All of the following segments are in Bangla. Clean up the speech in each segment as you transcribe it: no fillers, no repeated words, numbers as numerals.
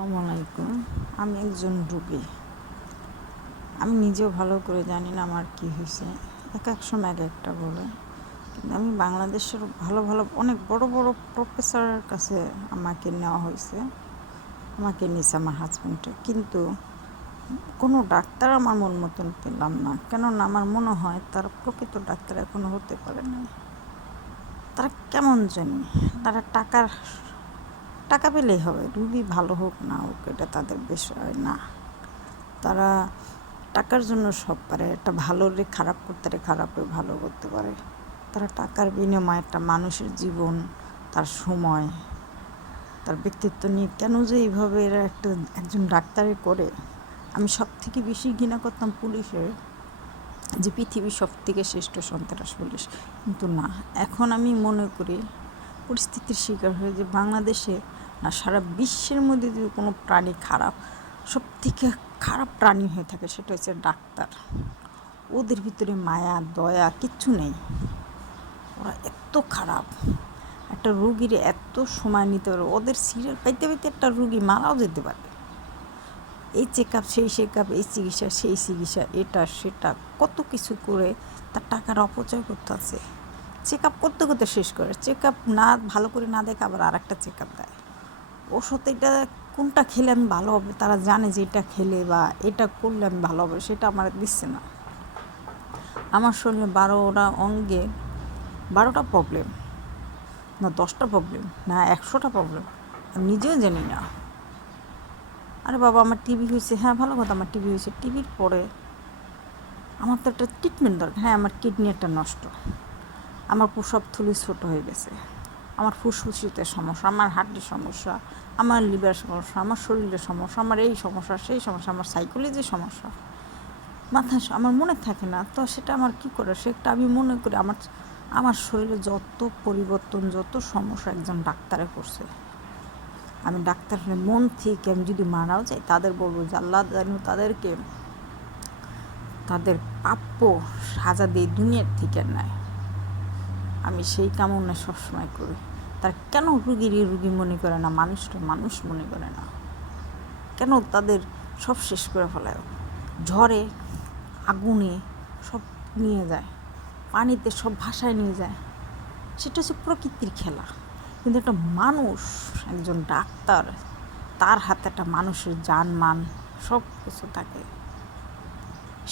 আসসালামু আলাইকুম। আমি একজন রোগী। আমি নিজেও ভালো করে জানি না আমার কী হয়েছে। এক সময় একটা বলে। কিন্তু আমি বাংলাদেশের ভালো ভালো অনেক বড় বড় প্রফেসরের কাছে আমাকে নেওয়া হয়েছে। আমাকে নিয়েছে আমার হাজব্যান্ডে। কিন্তু কোনো ডাক্তার আমার মন মতন পেলাম না। কেননা আমার মনে হয় তারা প্রকৃত ডাক্তার এখনও হতে পারে নাই। তারা কেমন জানি, তারা টাকা পেলেই হবে, রুগী ভালো হোক না হোক এটা তাদের বিষয় না। তারা টাকার জন্য সব পারে। একটা ভালোরে খারাপ করতে পারে, খারাপে ভালো করতে পারে। তারা টাকার বিনিময়ে একটা মানুষের জীবন, তার সময়, তার ব্যক্তিত্ব নিয়ে কেন যে এইভাবে এরা একজন ডাক্তারে করে। আমি সব থেকে বেশি ঘৃণা করতাম পুলিশের, যে পৃথিবীর সব থেকে শ্রেষ্ঠ সন্ত্রাস পুলিশ। কিন্তু না, এখন আমি মনে করি পরিস্থিতির শিকার হয়ে যে বাংলাদেশে না, সারা বিশ্বের মধ্যে যদি কোনো প্রাণী খারাপ, সব থেকে খারাপ প্রাণী হয়ে থাকে সেটা হচ্ছে ডাক্তার। ওদের ভিতরে মায়া দয়া কিচ্ছু নেই। ওরা এত খারাপ, একটা রুগীর এত সময় নিতে পারে। ওদের সিরিয়াল পাইতে পাইতে একটা রুগী মারাও যেতে পারে। এই চেক আপ সেই চেক আপ, এই চিকিৎসা সেই চিকিৎসা, এটা সেটা কত কিছু করে তার টাকার অপচয় করতে আছে। চেক আপ করতে করতে শেষ করে, চেক আপ না ভালো করে না দেখে আবার আর একটা চেক আপ দেয়। ওষুধ এটা কোনটা খেলে আমি ভালো হবে, তারা জানে যে এটা খেলে বা এটা করলে আমি ভালো হবে, সেটা আমার দিচ্ছে না। আমার শরীরে 12টা অঙ্গে 12টা প্রবলেম, না 10টা প্রবলেম, না 100টা প্রবলেম, আমি নিজেও জানি না। আরে বাবা, আমার টিবি হয়েছে, হ্যাঁ ভালো কথা, আমার টিবি হয়েছে। টিবির পরে আমার তো একটা ট্রিটমেন্ট দরকার। হ্যাঁ, আমার কিডনি একটা নষ্ট, আমার প্রসব থলি ছোটো হয়ে গেছে, আমার ফুসফুসিতে সমস্যা, আমার হার্টের সমস্যা, আমার লিভার সমস্যা, আমার শরীরের সমস্যা, আমার এই সমস্যা সেই সমস্যা, আমার সাইকোলজির সমস্যা, আমার মনে থাকে না। তো সেটা আমার কী করে, সেটা আমি মনে করি আমার শরীরে যত পরিবর্তন, যত সমস্যা একজন ডাক্তারে করছে। আমি ডাক্তারের মন থেকে আমি যদি মারাও যাই, তাদের বলবো যে আল্লাহ যেন তাদেরকে তাদের প্রাপ্য সাজা দিয়ে দুনিয়ার থেকে নেয়। আমি সেই কামনা সবসময় করি। তার কেন রুগী মনে করে না, মানুষটা মানুষ মনে করে না? কেন তাদের সব শেষ করে ফেলায়? ঝড়ে আগুনে সব নিয়ে যায়, পানিতে সব ভাসায় নিয়ে যায়। সেটা হচ্ছে প্রকৃতির খেলা। কিন্তু একটা মানুষ, একজন ডাক্তার, তার হাতে একটা মানুষের জানমান সব কিছু থাকে।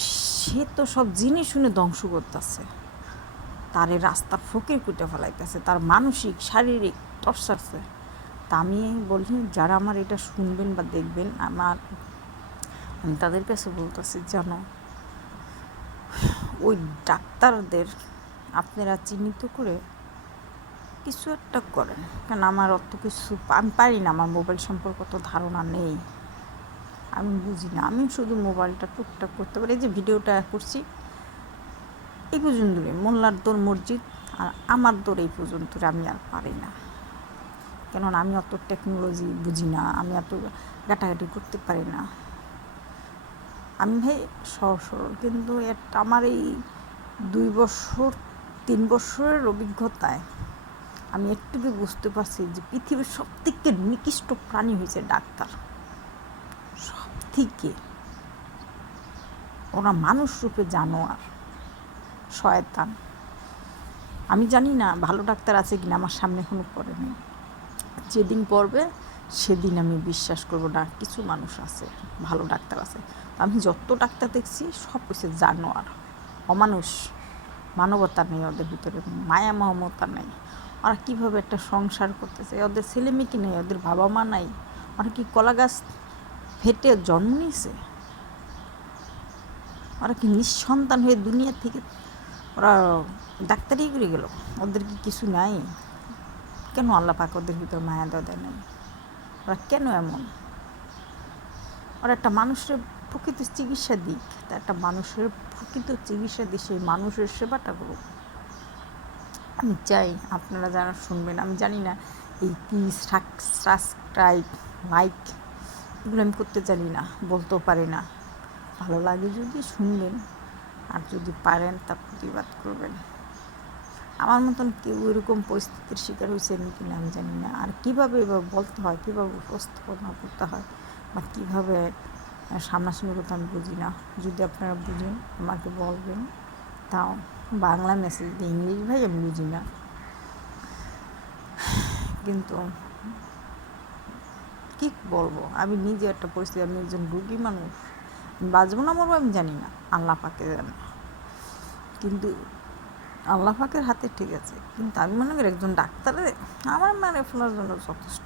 সে তো সব জিনিস শুনে ধ্বংস করতেছে, তার এই রাস্তার ফকির কুটে ফেলাইতেছে, তার মানসিক শারীরিক টর্চারছে। তা আমি বলি, যারা আমার এটা শুনবেন বা দেখবেন, আমি তাদের কাছে বলতেছি, জানো, ওই ডাক্তারদের আপনারা চিহ্নিত করে কিছু একটা করেন। কারণ আমার অত কিছু আমি পারি না, আমার মোবাইল সম্পর্কে অত ধারণা নেই, আমি বুঝি না। আমি শুধু মোবাইলটা টুকটাক করতে পারি। যে ভিডিওটা করছি এই পর্যন্তই, মোল্লার দৌড় মসজিদ আর আমার দৌড় এই পর্যন্ত, আমি আর পারি না। কেননা আমি অত টেকনোলজি বুঝি না, আমি এত ঘাটাঘাটি করতে পারি না। আমি ভাই সহজ সরল, কিন্তু আমার এই 3 বছরের অভিজ্ঞতায় আমি একটুকু বুঝতে পারছি যে পৃথিবীর সব থেকে নিকৃষ্ট প্রাণী হয়েছে ডাক্তার। সব থেকে ওরা মানুষ রূপে জানোয়ার, শয়তান। আমি জানি না ভালো ডাক্তার আছে কিনা, আমার সামনে এখনো পড়েনি। যেদিন পড়বে সেদিন আমি বিশ্বাস করবো না কিছু মানুষ আছে, ভালো ডাক্তার আছে। আমি যত ডাক্তার দেখছি সব কিছু জানোয়ার, অমানুষ, মানবতা নেই ওদের ভিতরে, মায়া মমতা নেই। ওরা কীভাবে একটা সংসার করতেছে, ওদের ছেলে মেয়ে কি নেই, ওদের বাবা মা নাই? ওরা কি কলা গাছ ফেটে জন্ম নিয়েছে? ওরা কি নিঃসন্তান হয়ে দুনিয়া থেকে ওরা ডাক্তারি করে গেল? ওদের কি কিছু নাই? কেন আল্লাহ পাক ওদের ভিতরে মায়া দয়া নেই? ওরা কেন এমন? ওরা একটা মানুষের প্রকৃত চিকিৎসা দিক, তা একটা মানুষের প্রকৃত চিকিৎসা দিয়ে সেই মানুষের সেবাটা করুক। আমি চাই আপনারা যারা শুনবেন, আমি জানি না এই কি সাবস্ক্রাইব লাইক এগুলো আমি করতে জানি না, বলতেও পারি না। ভালো লাগে যদি শুনবেন, আর যদি পারেন তা প্রতিবাদ করবেন। আমার মতন কেউ এরকম পরিস্থিতির শিকার হয়েছে কিনা আমি জানি না। আর কীভাবে এবার বলতে হয়, কীভাবে উপস্থাপনা করতে হয়, বা কীভাবে সামনাসামনি কথা আমি বুঝি না। যদি আপনারা বুঝেন আমাকে বলবেন, তাও বাংলা মেসেজ দিয়ে। ইংলিশ ভাই আমি বুঝি না, কিন্তু কী বলবো, আমি নিজে একটা পরিস্থিতি, আমি একজন রুগী মানুষ, বাঁচবো না মরবো আমি জানি না, আল্লাহ পাকে জানে। কিন্তু আল্লাহ পাকের হাতে ঠিক আছে, কিন্তু আমি মনে করি একজন ডাক্তারে আমার মেরে ফেলার জন্য যথেষ্ট।